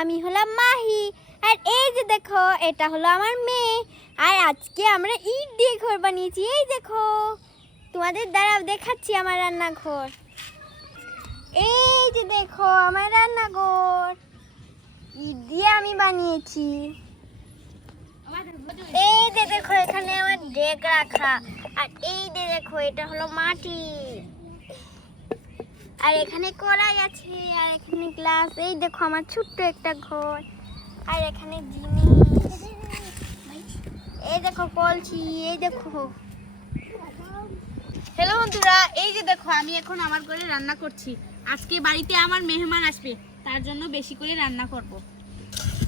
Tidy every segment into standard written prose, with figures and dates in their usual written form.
আমি হলাম মাহি। আর এই যে দেখো, এটা হলো আমার মেয়ে। আর আজকে আমরা ইট দিয়ে ঘর বানিয়েছি। এই দেখো, তোমাদের দ্বারাও দেখাচ্ছি আমার রান্নাঘর। এই যে দেখো আমার রান্নাঘর, ইট দিয়ে আমি বানিয়েছি। এই যে দেখো, এখানে আমার ডেক রাখা। আর এই যে দেখো, এটা হলো মাটি। আর এখানে কড়াই আছে, আর এখানে গ্লাস। এই দেখো আমার ছোট্ট একটা ঘর। আর এখানে জিনিস, এই দেখো কলসি, এই দেখো। হ্যালো বন্ধুরা, এই যে দেখো আমি এখন আমার ঘরে রান্না করছি। আজকে বাড়িতে আমার মেহমান আসবে, তার জন্য বেশি করে রান্না করব।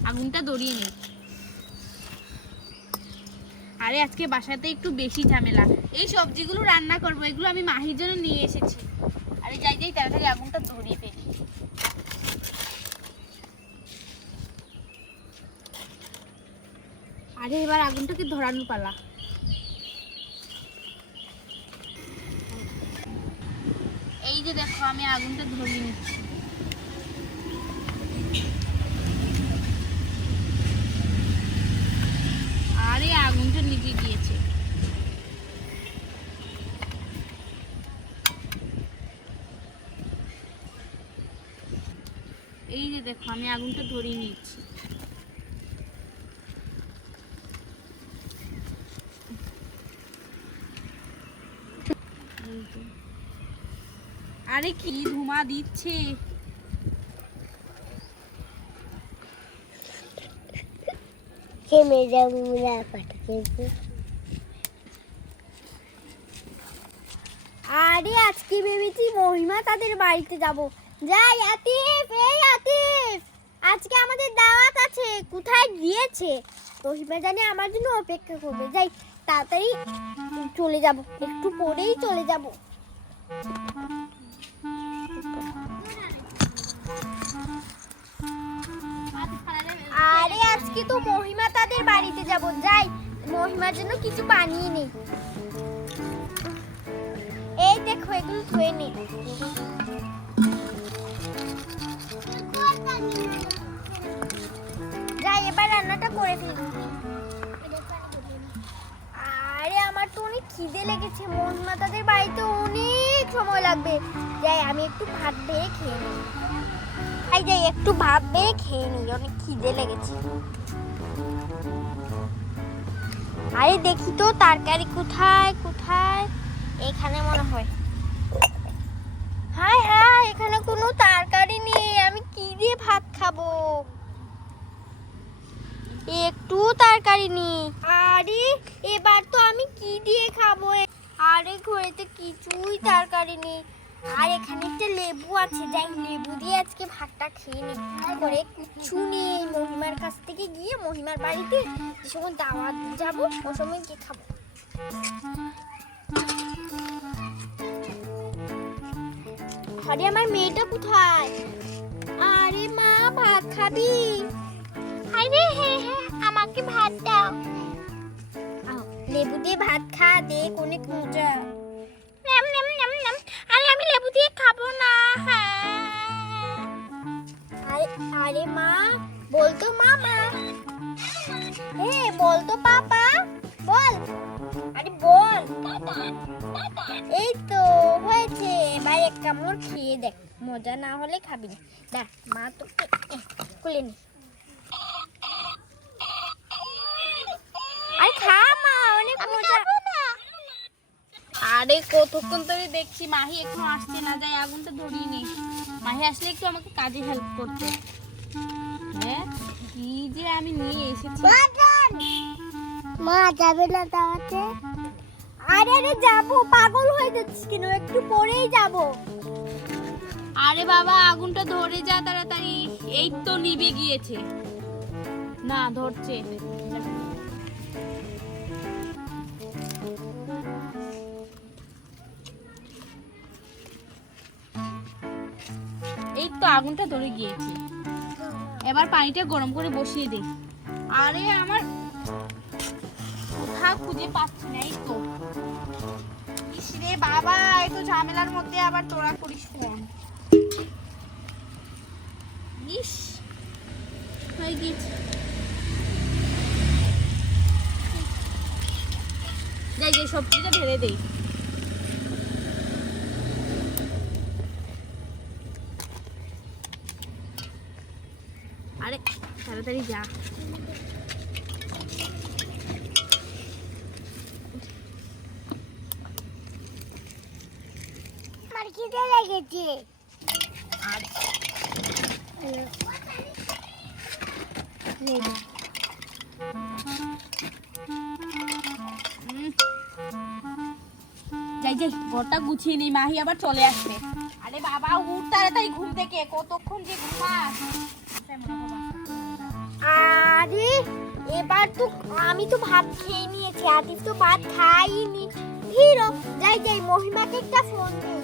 আগুনটা ধরিয়ে নেই। আরে আজকে বাসাতে একটু বেশি ঝামেলা। এই সবজিগুলো রান্না করব, এগুলো আমি মাহির জন্য নিয়ে এসেছি। আরে যাই যাই তাড়াতাড়ি আগুনটা ধরিয়ে ফেলি। আরে এবার আগুনটাকে ধরানোর পালা। এই যে দেখো আমি আগুনটা ধরিয়ে নিচ্ছি। আরে আগুনটা নিভে গিয়েছে। এই যে দেখো আমি আগুনটা ধরিয়ে নিচ্ছি। আরে কি ধোঁয়া দিচ্ছে। আরে আজকে ভেবেছি মহিমা তাদের বাড়িতে যাব। যাই আতিফ, এই আতিফ, আজকে আমাদের দাওয়াত আছে। কোথায় গিয়েছে? মহিমা জানি আমার জন্য অপেক্ষা করবে। যাই তাড়াতাড়ি চলে যাব, একটু পরেই চলে যাব। আরে আজকে তো মহিমা তাদের বাড়িতে যাব। যাই মহিমার জন্য কিছু বানিয়ে নেই। এই দেখো এগুলো ধুয়ে নে। যাই এবার রান্নাটা করে ফেলি। আরে আমার তো অনেক খিদে লেগেছে। মহিমা তাদের বাড়িতে অনেক সময় লাগবে। যাই আমি একটু ভাত বেড়ে খেয়ে নিই। যাই একটু ভাত বেড়ে খেয়ে নিই, অনেক খিদে লেগেছে। আরে দেখি তো তরকারি কোথায় কোথায়। এখানে মনে হয়। হায় হায়, এখানে কোনো তরকারি নেই। আমি কি দিয়ে ভাত খাবো? একটু তরকারি নেই। আরে এবার তো আমি কি দিয়ে খাবো? আরে ঘরেতে কিছুই তরকারি নেই। আর এখানে একটা লেবু আছে, যাই লেবু দিয়ে আজকে ভাতটা খেয়ে নিই। করে কিচ্ছু নেই। মহিমার কাছ থেকে গিয়ে মহিমার বাড়িতে যে সময় দাওয়াত যাবো ও সময় কি খাবো। আরে আমার মেয়েটা কোথায়? আরে মা, ভাত খাবি? আরে হ্যাঁ হ্যাঁ, আমাকে ভাত দাও। লেবু দিয়ে ভাত খা, দেখ অনেক মজা। আরে আমি লেবু দিয়ে খাবো না। আরে আরে মা, বলতো মামা। হ্যাঁ বলতো পাপা, বল। আরে বল। এই তো হয়েছে, এবার এক কামড় খেয়ে দেখ। মজা না হলে খাবি না। দেখ মা তোকে খুলে নি। আরে খা মা, অনেক মজা। আরে কতক্ষণ ধরে দেখছি মাহি এখনো আসছে না। যাই আগুনটা ধরিয়ে নেই। মাহি আসলে একটু আমাকে কাজে হেল্প করতে। হ্যাঁ কি যে আমি নিয়ে এসেছি। মা যাবে না দাওয়াতে? আরে আরে যাবো, পাগল হয়ে যাচ্ছিস কেন? একটু পরেই যাবো। আরে বাবা আগুনটা ধরে যা তাড়াতাড়ি। এই তো নিভে গিয়েছে। না ধরছে। এই তো আগুনটা ধরে গিয়েছে। এবার পানিটা গরম করে বসিয়ে দে। আরে আমার কোথাও খুঁজে পাচ্ছি না। এই তো ইস রে বাবা, এই তো ঝামেলার মধ্যে আবার তোরা করিস ফোন। ইস হয়ে গেছে। যাই যাই সবজিটা ঢেলে দেই। আরে তাড়াতাড়ি যা। আমার খিদে লেগেছে। আর যাই যাই ঘরটা গুছিয়ে নেই, মাহি আবার চলে আসবে। আরে বাবা উঠ তাড়াতাড়ি ঘুম থেকে, কতক্ষণ যে ঘুমাস। আরে এবার তো আমি তো ভাত খেয়ে নিয়েছি, আতিফ তো ভাত খাইনি। হিরো যাই যাই মহিমাকে একটা ফোন দে।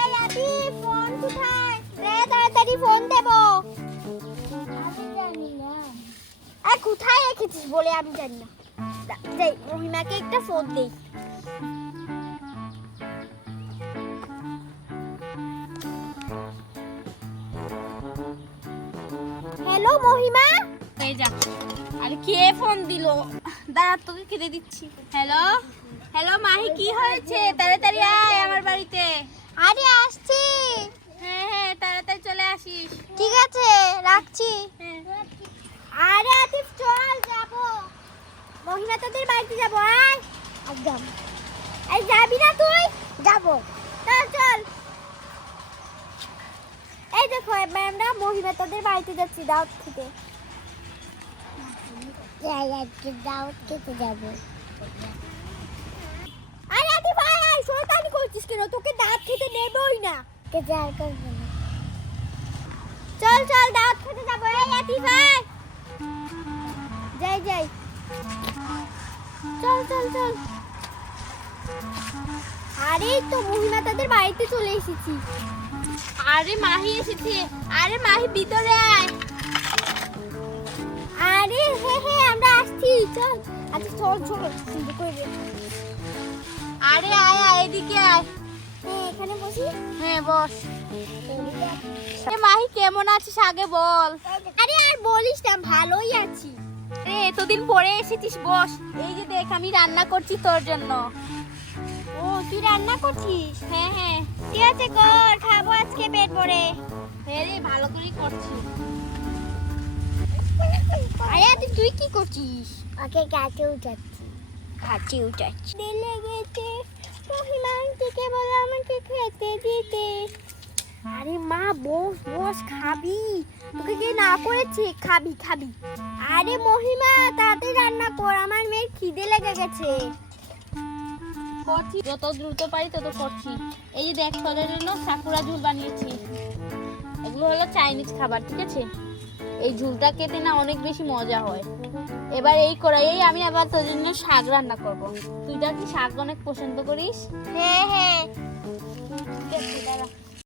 এই আতিফ ফোন কোথায় রে, তাড়াতাড়ি ফোন দেব। আমি জানি না কোথায় রেখেছিস বলে আমি জানি না। যাই মহিমাকে একটা ফোন দেই। হ্যালো মহিমা। এই যা। আরে কে ফোন দিলো, দাঁড়া তোকে খেতে দিচ্ছি। হ্যালো হ্যালো মাহি, কি হয়েছে? তাড়াতাড়ি আয় আমার বাড়িতে। আরে আসছি। হ্যাঁ হ্যাঁ তাড়াতাড়ি চলে আসিস। ঠিক আছে রাখছি। হ্যাঁ। আরে আতিফ চল যাব, মহিমা তোদের বাড়িতে যাব। আয় একদম। এই যাবি না তুই? যাব। চল চল। এই দেখো এবার আমরা মহিমা তোদের বাড়িতে যাচ্ছি দাওয়াত খেতে। আজকে দাওয়াত খেতে যাব। আরে আতিফ আয় আয়, শয়তানি করছিস কেন? তোকে দাওয়াত খেতে নেবই না। চল চল দাওয়াত খেতে যাব। এই আতিফ আয়। যাই যাই চল চল চল। আরে তো মহিমা তাদের বাড়িতে চলে এসেছি। আরে মাহি এসেছে। আরে মাহি ভিতরে আয়। আরে হ্যাঁ হ্যাঁ আমরা আসছি, চল। আচ্ছা চল চল সুন্দর করে। আরে আয় আয় এদিকে আয়। হ্যাঁ এখানে বসি। হ্যাঁ বস। এ মাহি কেমন আছিস আগে বল। আরে আর বলিস না, ভালোই আছি। রে এতদিন পরে এসেছিস, বস। এই যে দেখ আমি রান্না করছি তোর জন্য। ও তুই রান্না করছিস? হ্যাঁ হ্যাঁ। ঠিক আছে কর, খাবো আজকে পেট ভরে। হ্যাঁ রে ভালো করেই করছি। আরে তুই কি করছিস? ওকে গাছে উঠাচ্ছি। গাছে উঠাচ্ছি। দিলে গেছে মহিমা আন্টিকে বলো আমাকে খেতে দিতে। আরে মা বস বস, খাবি? তোকে কে না করেছে? খাবি খাবি। আরে মহিমা তাড়াতাড়ি রান্না কর, আমার মেয়ের খিদে লেগে গেছে। করছি যত দ্রুত পারি তত করছি। এই যে দেখ তোর জন্য সাকুরা ঝুল বানিয়েছি। এগুলো হলো চাইনিজ খাবার, ঠিক আছে? এই ঝুলটা খেতে না অনেক বেশি মজা হয়। এবার এই কড়াইয়ে আমি আবার তোর জন্য শাক রান্না করব। তুই কি শাক অনেক পছন্দ করিস? হ্যাঁ হ্যাঁ ঠিক আছে দাঁড়া।